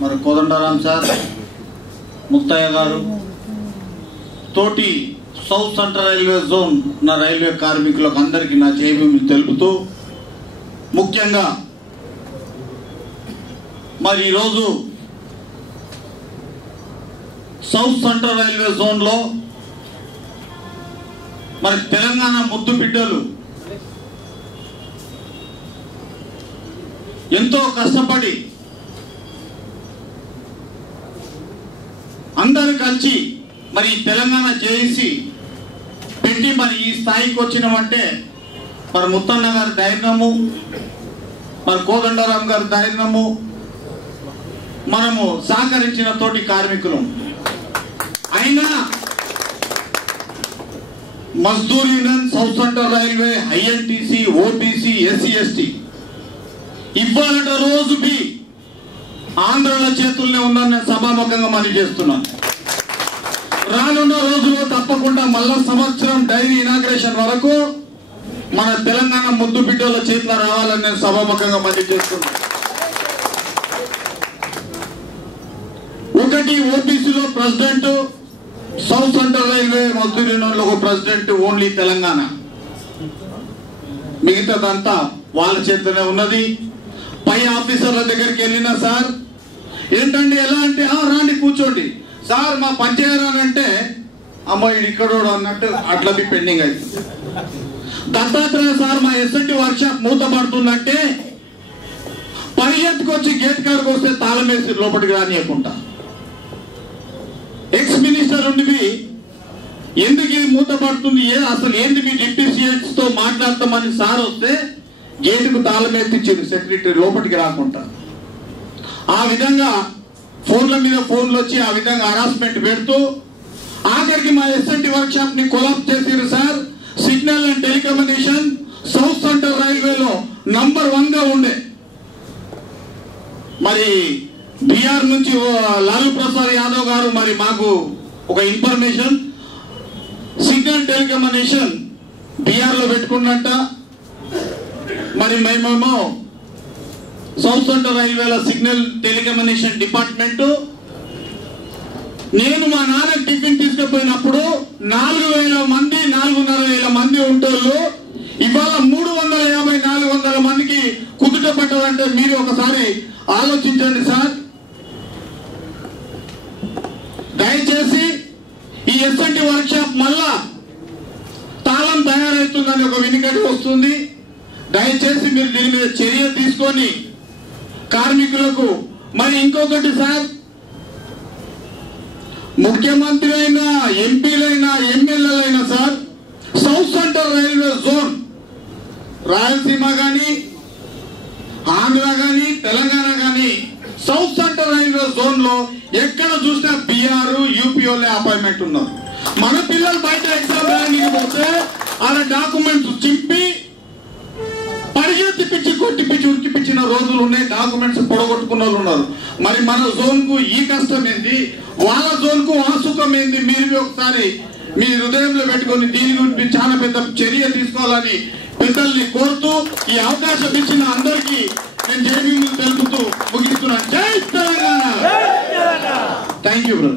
మరి కోదండరాం సార్, ముత్తయ్య గారు, తోటి సౌత్ సెంట్రల్ రైల్వే జోన్ నా రైల్వే కార్మికులకు అందరికీ నా జైభూమి తెలుపుతూ, ముఖ్యంగా మరి ఈరోజు సౌత్ సెంట్రల్ రైల్వే జోన్లో మరి తెలంగాణ ముద్దు బిడ్డలు ఎంతో కష్టపడి అందరూ కలిసి మరి తెలంగాణ జేఏసీ పెట్టి మరి ఈ స్థాయికి వచ్చినామంటే మరి ముత్తన్న గారి ధైర్యము, మరి కోదండరాం గారి ధైర్యము, మనము సహకరించిన తోటి కార్మికులు. అయినా Mazdoor union, South Central Railway, INTUC, OBC, SC ST ఇవ్వాలట రోజు బి ఆంధ్రాల చేతుల్లోనే ఉందని నేను సభాముఖంగా మనవి చేస్తున్నాను. రానున్న రోజుల్లో తప్పకుండా మళ్ళా సంవత్సరం డైరీ ఇనాగ్రేషన్ వరకు మన తెలంగాణ ముద్దు బిడ్డల చేతిలో రావాలని నేను సభాముఖంగా మనవి చేస్తున్నాను. ఒకటి ఓబీసీలో president, South Central Railway Mazdoor యూనియన్లో ఒక ప్రెసిడెంట్ ఓన్లీ తెలంగాణ, మిగతాదంతా వాళ్ళ చేతిలోనే ఉన్నది. పై ఆఫీసర్ల దగ్గరికి వెళ్ళినా సార్ ఏంటండి ఎలా అంటే రాండి కూర్చోండి సార్ మా పంచాయరానంటే అమ్మాయి ఇక్కడోడు అన్నట్టు అట్లా పెండింగ్ అవుతుంది. దత్తాత్రేయ సార్ మా ఎస్ఎన్టీ వర్క్ షాప్ మూతపడుతుందంటే పరిగెత్తుకు వచ్చి గేట్ కాడికి వస్తే తాళం వేసి లోపలికి రానియకుండా, ఎక్స్ మినిస్టర్ ఉండి ఎందుకు ఇది మూతపడుతుంది, అసలు ఏంది మీ డిప్యూటీ సీఎస్ తో మాట్లాడతామని సార్ వస్తే గేటుకు తాళం ఎత్తిచ్చింది సెక్రటరీ లోపలికి రాకుండా. ఆ విధంగా ఫోన్ల మీద ఫోన్లు వచ్చి ఆ విధంగా హరాస్మెంట్ పెడుతూ ఆఖరికి మా ఎస్ఎన్టీ వర్క్ షాప్ ని కొలాప్స్ చేసిరు sir. Signal and telecommunication south central రైల్వేలో నంబర్ 1 గా ఉండే. మరి బీఆర్ నుంచి లాలూ ప్రసాద్ యాదవ్ గారు మరి మాకు ఒక ఇన్ఫర్మేషన్, సిగ్నల్ టెలికమ్యూనికేషన్ బీఆర్ లో పెట్టుకున్నట్ట. మరి మేమేమో సౌత్ సెంట్రల్ రైల్వేల సిగ్నల్ టెలికమ్యూనికేషన్ డిపార్ట్మెంట్, నేను మా నాన్న టిఫిన్ తీసుకుపోయినప్పుడు 4,000 మంది 4,500 మంది ఉంటోళ్ళు ఇవాళ 350-400 మందికి కుదుట పట్టాలంటే మీరు ఒకసారి ఆలోచించండి సార్. దయచేసి ఈ ఎస్ఎన్టీ వర్క్ షాప్ మళ్ళా తాళం తయారవుతుందని ఒక వినికిడి వస్తుంది. దయచేసి మీరు దీని మీద చర్య తీసుకొని కార్మికులకు. మరి ఇంకొకటి సార్, ముఖ్యమంత్రి అయినా ఎంపీలైనా ఎమ్మెల్యేలైనా sir South Central Railway zone Rayalaseema కానీ ఆంధ్ర కానీ తెలంగాణ కానీ సౌత్ సెంట్రల్ రైల్వే జోన్ లో ఎక్కడ చూసినా బీఆర్ యూపీ వాళ్ళే అపాయింట్మెంట్ ఉన్నారు. మన పిల్లలు బయట ఎగ్జామ్ రాయడానికి పోతే అలా డాక్యుమెంట్స్ చింపి పరిగెత్తిపించి కొట్టిపించి ఉరికిపించిన రోజులు ఉన్నాయి. డాక్యుమెంట్స్ పొడగొట్టుకున్న వాళ్ళు ఉన్నారు. మరి మన జోన్ కు ఈ కష్టం ఏంది, వాళ్ళ జోన్ కు ఆ సుఖం ఏంది? మీరు ఒకసారి మీ హృదయంలో పెట్టుకొని దీని గురించి చాలా పెద్ద చర్య తీసుకోవాలని పెద్దల్ని కోరుతూ ఈ అవకాశం ఇచ్చిన అందరికీ నేను జై భీములు తెలుపుతూ ముగిస్తున్నాను. జై తెలంగాణ. Thank you brother.